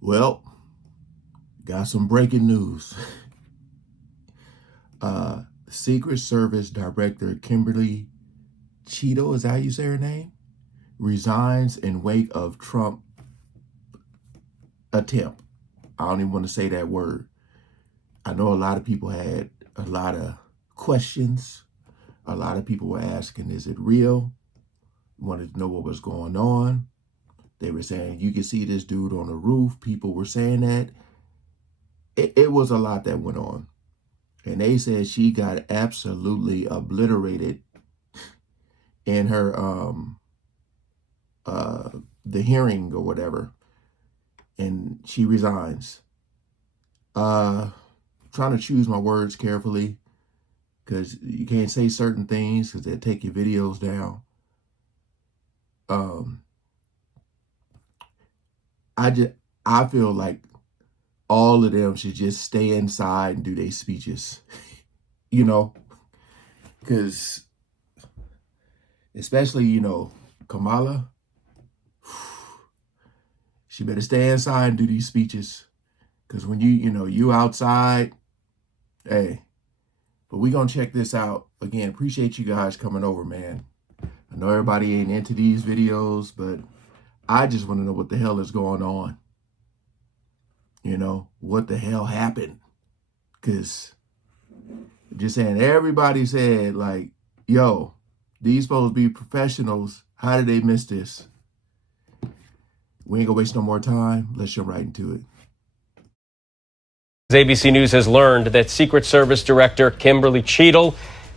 Well, got some breaking news. Secret Service Director Kimberly Cheatle, is that how you say her name? Resigns in wake of Trump attempt. I don't even want to say that word. I know a lot of people had a lot of questions. A lot of people were asking, is it real? Wanted to know what was going on. They were saying, you can see this dude on the roof. People were saying that. It was a lot that went on. And they said she got absolutely obliterated in her the hearing or whatever. And she resigns. Trying to choose my words carefully, because you can't say certain things because they'll take your videos down. I feel like all of them should just stay inside and do their speeches, you know, because especially, Kamala, she better stay inside and do these speeches, because when you outside, hey, but we gonna check this out. Again, appreciate you guys coming over, man. I know everybody ain't into these videos, but I just want to know what the hell is going on. What the hell happened? Because just saying, everybody said, like, yo, these supposed to be professionals. How did they miss this? We ain't gonna waste no more time. Let's jump right into it. ABC News has learned that Secret Service Director Kimberly Cheatle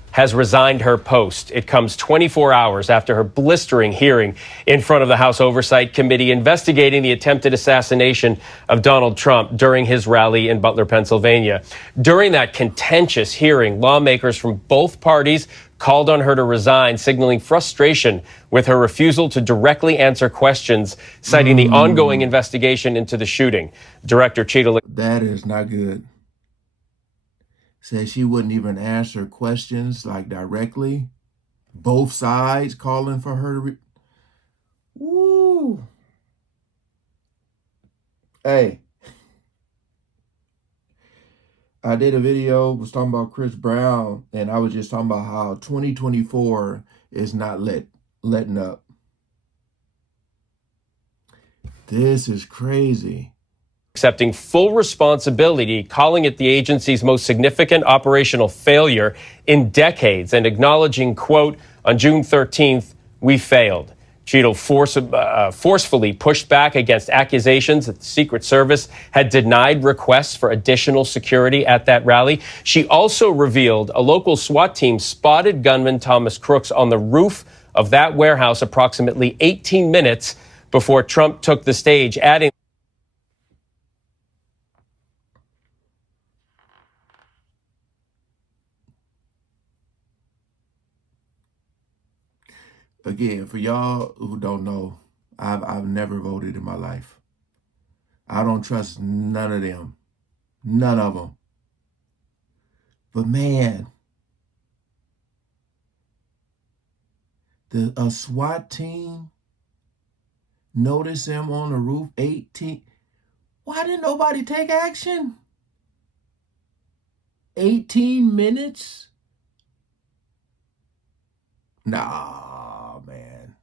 has resigned her post. It comes 24 hours after her blistering hearing in front of the House Oversight Committee investigating the attempted assassination of Donald Trump during his rally in Butler, Pennsylvania. During that contentious hearing, lawmakers from both parties called on her to resign, signaling frustration with her refusal to directly answer questions, citing the ongoing investigation into the shooting. Director Cheatle. That is not good. Said she wouldn't even answer questions like directly. Both sides calling for her to Woo. Hey. I did a video, was talking about Chris Brown, and I was just talking about how 2024 is not letting up. This is crazy. Accepting full responsibility, calling it the agency's most significant operational failure in decades, and acknowledging, quote, on June 13th, we failed. Cheatle forcefully pushed back against accusations that the Secret Service had denied requests for additional security at that rally. She also revealed a local SWAT team spotted gunman Thomas Crooks on the roof of that warehouse approximately 18 minutes before Trump took the stage, adding, again, for y'all who don't know, I've never voted in my life. I don't trust none of them. None of them. But man, a SWAT team noticed him on the roof 18. Why didn't nobody take action? 18 minutes? Nah, man.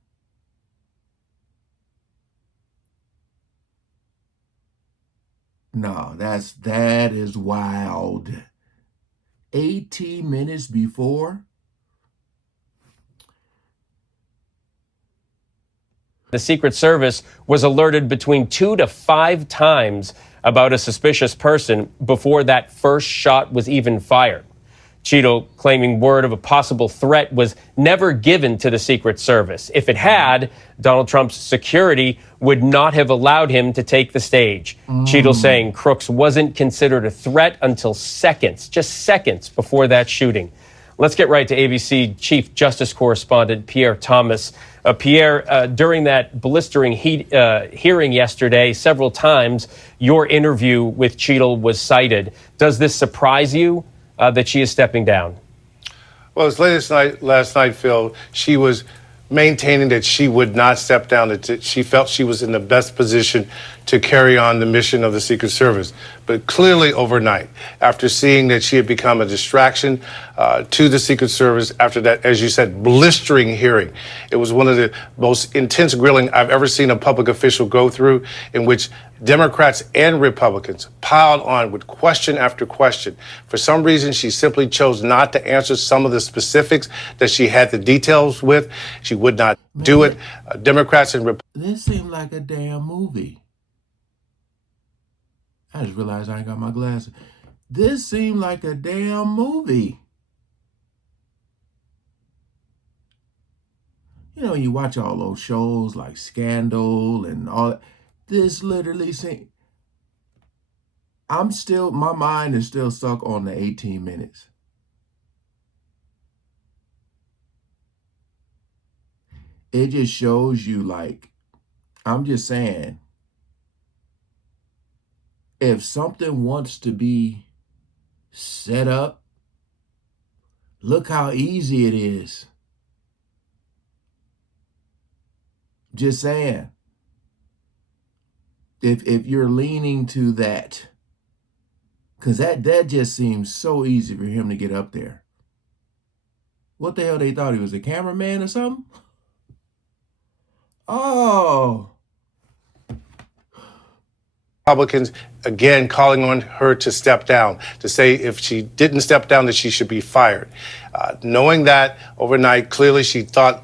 No, that is wild. 18 minutes before? the Secret Service was alerted between 2 to 5 times about a suspicious person before that first shot was even fired. Cheatle claiming word of a possible threat was never given to the Secret Service. If it had, Donald Trump's security would not have allowed him to take the stage. Cheatle saying Crooks wasn't considered a threat until just seconds before that shooting. Let's get right to ABC Chief Justice Correspondent Pierre Thomas. Pierre, during that blistering hearing yesterday, several times your interview with Cheatle was cited. Does this surprise you that she is stepping down? Well, as late as last night, Phil, she was maintaining that she would not step down, that she felt she was in the best position to carry on the mission of the Secret Service. But clearly overnight, after seeing that she had become a distraction to the Secret Service, after that, as you said, blistering hearing, it was one of the most intense grilling I've ever seen a public official go through, in which Democrats and Republicans piled on with question after question. For some reason, she simply chose not to answer some of the specifics that she had the details with. She would not do it. Democrats and Republicans. This seemed like a damn movie. I just realized I ain't got my glasses. This seemed like a damn movie. You know, you watch all those shows like Scandal and all that. This literally seemed... my mind is still stuck on the 18 minutes. It just shows you, like, I'm just saying, if something wants to be set up, look how easy it is. Just saying. If you're leaning to that, because that just seems so easy for him to get up there. What the hell, they thought he was a cameraman or something? Oh. Republicans, again, calling on her to step down, to say if she didn't step down, that she should be fired. Knowing that overnight, clearly she thought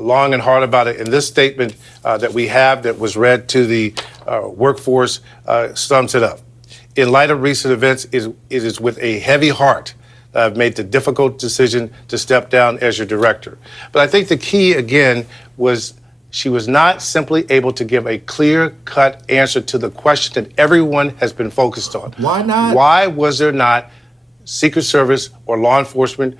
long and hard about it. And this statement that we have that was read to the workforce sums it up. In light of recent events, it is with a heavy heart that I've made the difficult decision to step down as your director. But I think the key, again, was she was not simply able to give a clear-cut answer to the question that everyone has been focused on. Why not? Why was there not Secret Service or law enforcement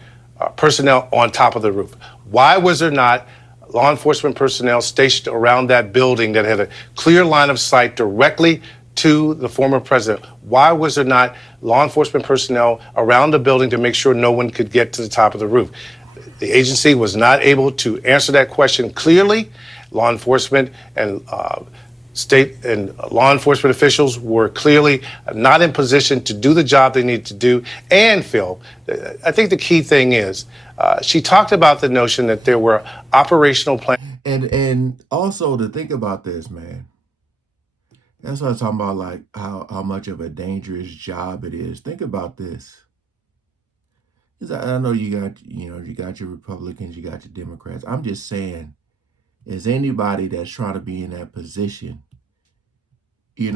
personnel on top of the roof? Why was there not law enforcement personnel stationed around that building that had a clear line of sight directly to the former president? Why was there not law enforcement personnel around the building to make sure no one could get to the top of the roof? The agency was not able to answer that question clearly. Law enforcement and state and law enforcement officials were clearly not in position to do the job they need to do. And Phil, I think the key thing is she talked about the notion that there were operational plans. And also to think about this, man. That's what I'm talking about, like how much of a dangerous job it is. Think about this. 'Cause I know you got your Republicans, you got your Democrats. I'm just saying, as anybody that's trying to be in that position, you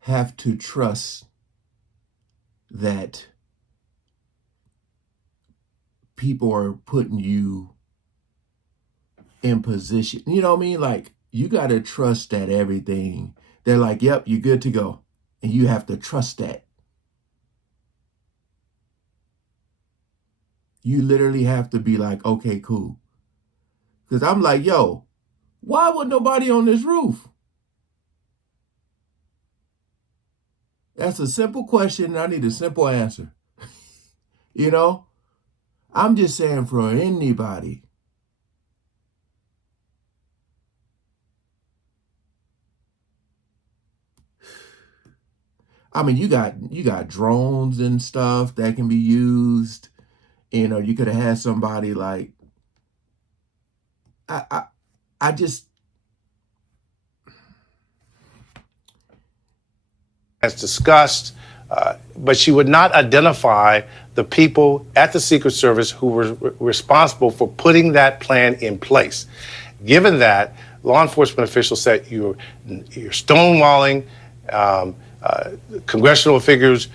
have to trust that people are putting you in position. You know what I mean? Like, you got to trust that everything, they're like, yep, you're good to go. And you have to trust that. You literally have to be like, okay, cool. Because I'm like, yo, why would nobody on this roof? That's a simple question, and I need a simple answer. I'm just saying, for anybody. I mean, you got drones and stuff that can be used. You could have had somebody like, I just. As discussed, but she would not identify the people at the Secret Service who were responsible for putting that plan in place. Given that, law enforcement officials said you're stonewalling. Congressional figures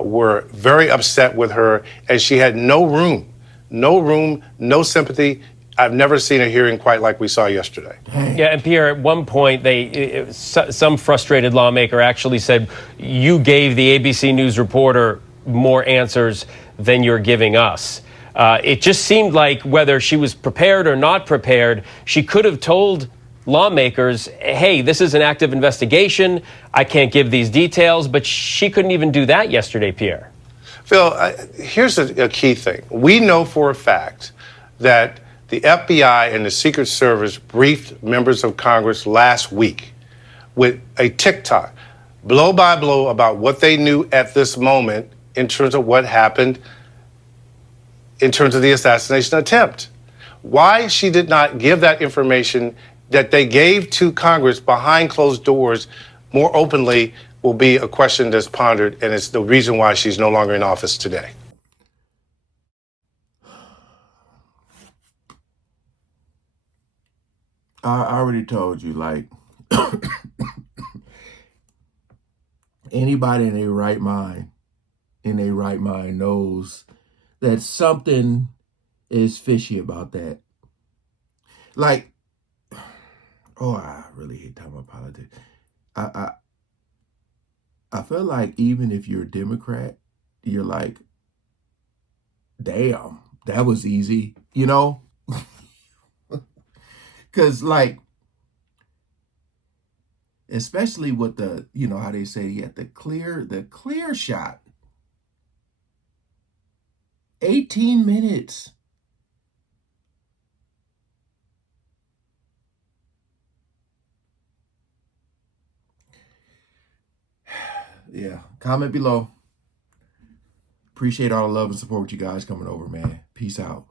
were very upset with her, and she had no room, no sympathy. I've never seen a hearing quite like we saw yesterday. Yeah, and Pierre, at one point, some frustrated lawmaker actually said, you gave the ABC News reporter more answers than you're giving us. It just seemed like whether she was prepared or not prepared, she could have told lawmakers, hey, this is an active investigation. I can't give these details, but she couldn't even do that yesterday, Pierre. Phil, here's a key thing. We know for a fact that the FBI and the Secret Service briefed members of Congress last week with a TikTok, blow by blow, about what they knew at this moment in terms of what happened in terms of the assassination attempt. Why she did not give that information that they gave to Congress behind closed doors more openly will be a question that's pondered, and it's the reason why she's no longer in office today. I already told you, like, anybody in their right mind, knows that something is fishy about that. Like, oh, I really hate talking about politics. I feel like even if you're a Democrat, you're like, damn, that was easy, you know? Because, like, especially with the, how they say he had the clear shot. 18 minutes. Yeah, comment below. Appreciate all the love and support you guys coming over, man. Peace out.